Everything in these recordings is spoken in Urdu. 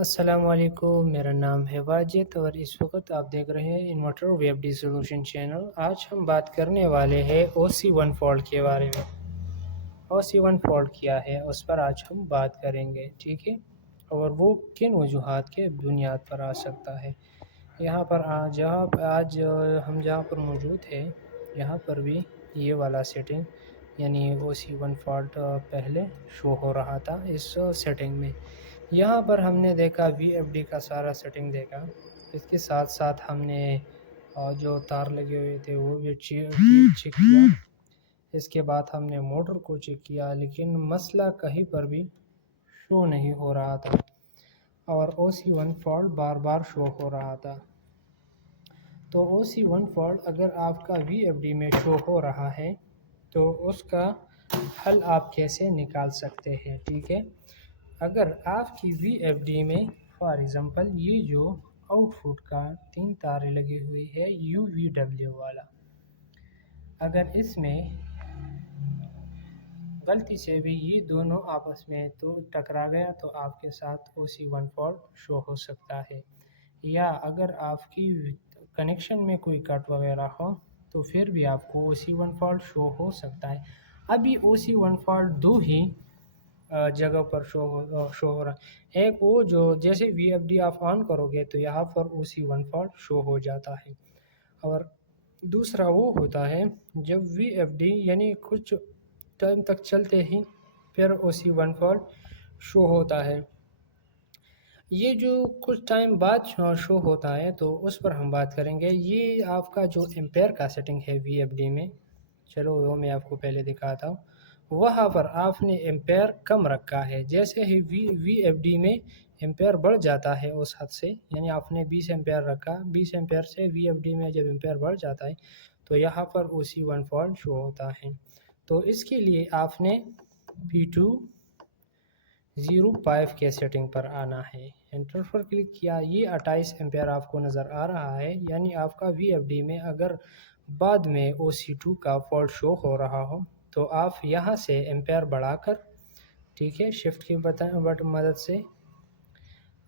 السلام علیکم، میرا نام ہے واجد اور اس وقت آپ دیکھ رہے ہیں inverter web D solution channel. آج ہم بات کرنے والے ہیں او سی ون فالٹ کے بارے میں۔ او سی ون فالٹ کیا ہے اس پر آج ہم بات کریں گے، ٹھیک ہے، اور وہ کن وجوہات کے بنیاد پر آ سکتا ہے۔ یہاں پر ہم جہاں پر موجود ہیں یہاں پر بھی یہ والا سیٹنگ یعنی او سی ون فالٹ پہلے شو ہو رہا تھا اس سیٹنگ میں۔ یہاں پر ہم نے دیکھا وی ایف ڈی کا سارا سیٹنگ دیکھا، اس کے ساتھ ساتھ ہم نے جو تار لگے ہوئے تھے وہ بھی چیک کیا۔ اس کے بعد ہم نے موٹر کو چیک کیا، لیکن مسئلہ کہیں پر بھی شو نہیں ہو رہا تھا اور او سی ون فالٹ بار بار شو ہو رہا تھا۔ تو او سی ون فالٹ اگر آپ کا وی ایف ڈی میں شو ہو رہا ہے تو اس کا حل آپ کیسے نکال سکتے ہیں، ٹھیک ہے۔ اگر آپ کی وی ایف ڈی میں فار ایگزامپل یہ جو آؤٹ پٹ کا 3 تاریں لگی ہوئی ہے یو وی ڈبلیو والا، اگر اس میں غلطی سے بھی یہ دونوں آپس میں تو ٹکرا گیا تو آپ کے ساتھ او سی ون فالٹ شو ہو سکتا ہے۔ یا اگر آپ کی کنیکشن میں کوئی کٹ وغیرہ ہو تو پھر بھی آپ کو او سی ون فالٹ شو ہو سکتا ہے۔ ابھی او سی ون فالٹ دو ہی جگہ پر شو ہو رہا ہے۔ ایک وہ جو جیسے وی ایف ڈی آپ آن کرو گے تو یہاں پر او سی ون فالٹ شو ہو جاتا ہے، اور دوسرا وہ ہوتا ہے جب وی ایف ڈی یعنی کچھ ٹائم تک چلتے ہی پھر او سی ون فالٹ شو ہوتا ہے۔ یہ جو کچھ ٹائم بعد شو ہوتا ہے تو اس پر ہم بات کریں گے۔ یہ آپ کا جو امپیئر کا سیٹنگ ہے وی ایف ڈی میں، چلو وہ میں آپ کو پہلے دکھاتا ہوں۔ وہاں پر آپ نے امپیئر کم رکھا ہے، جیسے ہی وی ایف ڈی میں امپیئر بڑھ جاتا ہے اس حد سے، یعنی آپ نے 20 امپیئر رکھا، 20 امپیئر سے وی ایف ڈی میں جب امپیئر بڑھ جاتا ہے تو یہاں پر او سی ون فالٹ شو ہوتا ہے۔ تو اس کے لیے آپ نے P205 کے سیٹنگ پر آنا ہے، انٹر پر کلک کیا، یہ 28 امپیئر آپ کو نظر آ رہا ہے، یعنی آپ کا وی ایف ڈی میں اگر بعد میں او سی ٹو کا فالٹ شو ہو رہا ہو تو آپ یہاں سے امپیئر بڑھا کر، ٹھیک ہے، شفٹ کی مدد سے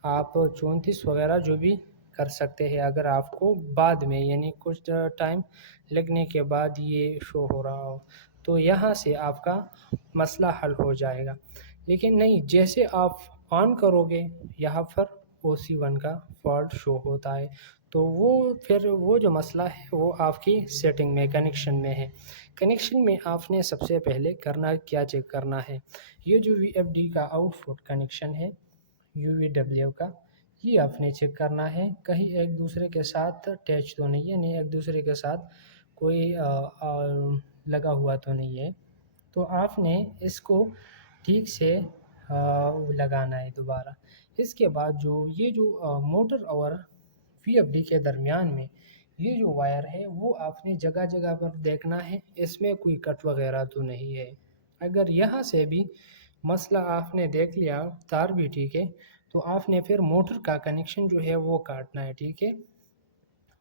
آپ 34 وغیرہ جو بھی کر سکتے ہیں اگر آپ کو بعد میں یعنی کچھ ٹائم لگنے کے بعد یہ شو ہو رہا ہو تو یہاں سے آپ کا مسئلہ حل ہو جائے گا۔ لیکن نہیں، جیسے آپ آن کرو گے یہاں پر او سی ون کا فالٹ شو ہوتا ہے، تو پھر وہ جو مسئلہ ہے وہ آپ کی سیٹنگ میں کنیکشن میں ہے۔ کنیکشن میں آپ نے سب سے پہلے کیا چیک کرنا ہے، یہ جو وی ایف ڈی کا آؤٹ پٹ کنیکشن ہے یو وی ڈبلیو کا، یہ آپ نے چیک کرنا ہے کہیں ایک دوسرے کے ساتھ اٹیچ تو نہیں ہے، نہیں ایک دوسرے کے ساتھ کوئی لگا ہوا تو نہیں ہے، تو آپ نے اس کو ٹھیک سے لگانا ہے دوبارہ۔ اس کے بعد یہ جو موٹر اور وی ایف ڈی کے درمیان میں یہ جو وائر ہے وہ آپ نے جگہ جگہ پر دیکھنا ہے، اس میں کوئی کٹ وغیرہ تو نہیں ہے۔ اگر یہاں سے بھی مسئلہ آپ نے دیکھ لیا، تار بھی ٹھیک ہے، تو آپ نے پھر موٹر کا کنیکشن جو ہے وہ کاٹنا ہے، ٹھیک ہے۔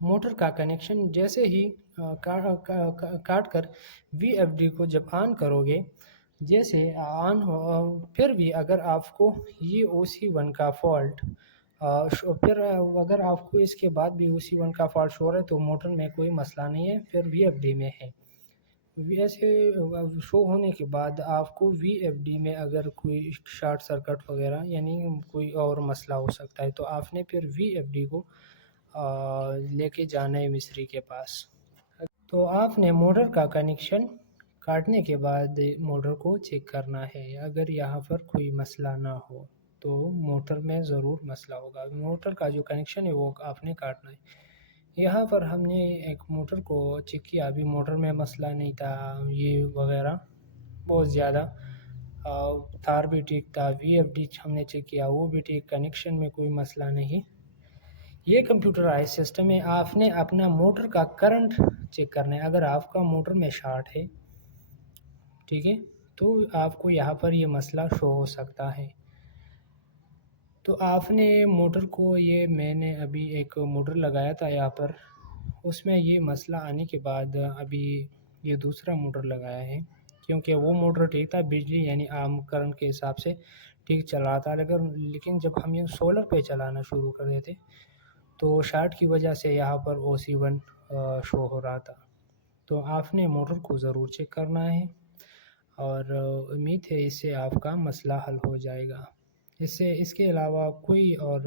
موٹر کا کنیکشن جیسے ہی کاٹ کر وی ایف ڈی کو جب آن کرو گے، جیسے آن ہو، پھر بھی اگر آپ کو یہ او سی ون کا فالٹ پھر اگر آپ کو اس کے بعد بھی او سی ون کا فالٹ شو رہا ہے تو موٹر میں کوئی مسئلہ نہیں ہے، پھر وی ایف ڈی میں ہے۔ ایسے شو ہونے کے بعد آپ کو وی ایف ڈی میں اگر کوئی شارٹ سرکٹ وغیرہ یعنی کوئی اور مسئلہ ہو سکتا ہے تو آپ نے پھر وی ایف ڈی کو لے کے جانا ہے مستری کے پاس۔ تو آپ نے موٹر کا کنیکشن کاٹنے کے بعد موٹر کو چیک کرنا ہے، اگر یہاں پر کوئی مسئلہ نہ ہو تو موٹر میں ضرور مسئلہ ہوگا۔ موٹر کا جو کنیکشن ہے وہ آپ نے کاٹنا ہے۔ یہاں پر ہم نے ایک موٹر کو چیک کیا، ابھی موٹر میں مسئلہ نہیں تھا، یہ وغیرہ بہت زیادہ تار بھی ٹھیک تھا، وی ایف ڈی ہم نے چیک کیا وہ بھی ٹھیک، کنیکشن میں کوئی مسئلہ نہیں۔ یہ کمپیوٹرائز سسٹم ہے، آپ نے اپنا موٹر کا کرنٹ چیک کرنا ہے۔ اگر آپ کا موٹر میں شارٹ ہے، ٹھیک ہے، تو آپ کو یہاں پر یہ مسئلہ شو ہو سکتا ہے۔ تو آپ نے موٹر کو میں نے ابھی ایک موٹر لگایا تھا یہاں پر، اس میں یہ مسئلہ آنے کے بعد ابھی یہ دوسرا موٹر لگایا ہے، کیونکہ وہ موٹر ٹھیک تھا، بجلی یعنی عام کرنٹ کے حساب سے ٹھیک چل رہا تھا، لیکن جب ہم یہ سولر پہ چلانا شروع کر دیتے تو شارٹ کی وجہ سے یہاں پر OC1 شو ہو رہا تھا۔ تو آپ نے موٹر کو ضرور چیک کرنا ہے، اور امید ہے اس سے آپ کا مسئلہ حل ہو جائے گا۔ اس کے علاوہ کوئی اور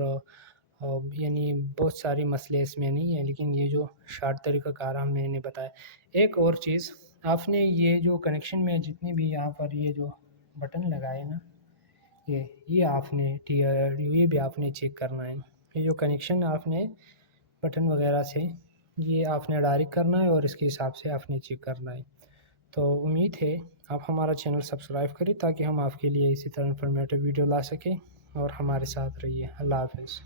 یعنی بہت ساری مسئلے اس میں نہیں ہیں، لیکن یہ جو شارٹ طریقہ کار ہم نے بتایا۔ ایک اور چیز، آپ نے یہ جو کنیکشن میں جتنے بھی یہاں پر یہ جو بٹن لگائے نا، یہ آپ نے یہ بھی آپ نے چیک کرنا ہے۔ یہ جو کنیکشن آپ نے بٹن وغیرہ سے یہ آپ نے ڈائریکٹ کرنا ہے، اور اس کے حساب سے آپ نے چیک کرنا ہے۔ تو امید ہے آپ ہمارا چینل سبسکرائب کریں تاکہ ہم آپ کے لیے اسی طرح انفارمیٹیو ویڈیو لا سکیں، اور ہمارے ساتھ رہیے۔ اللہ حافظ۔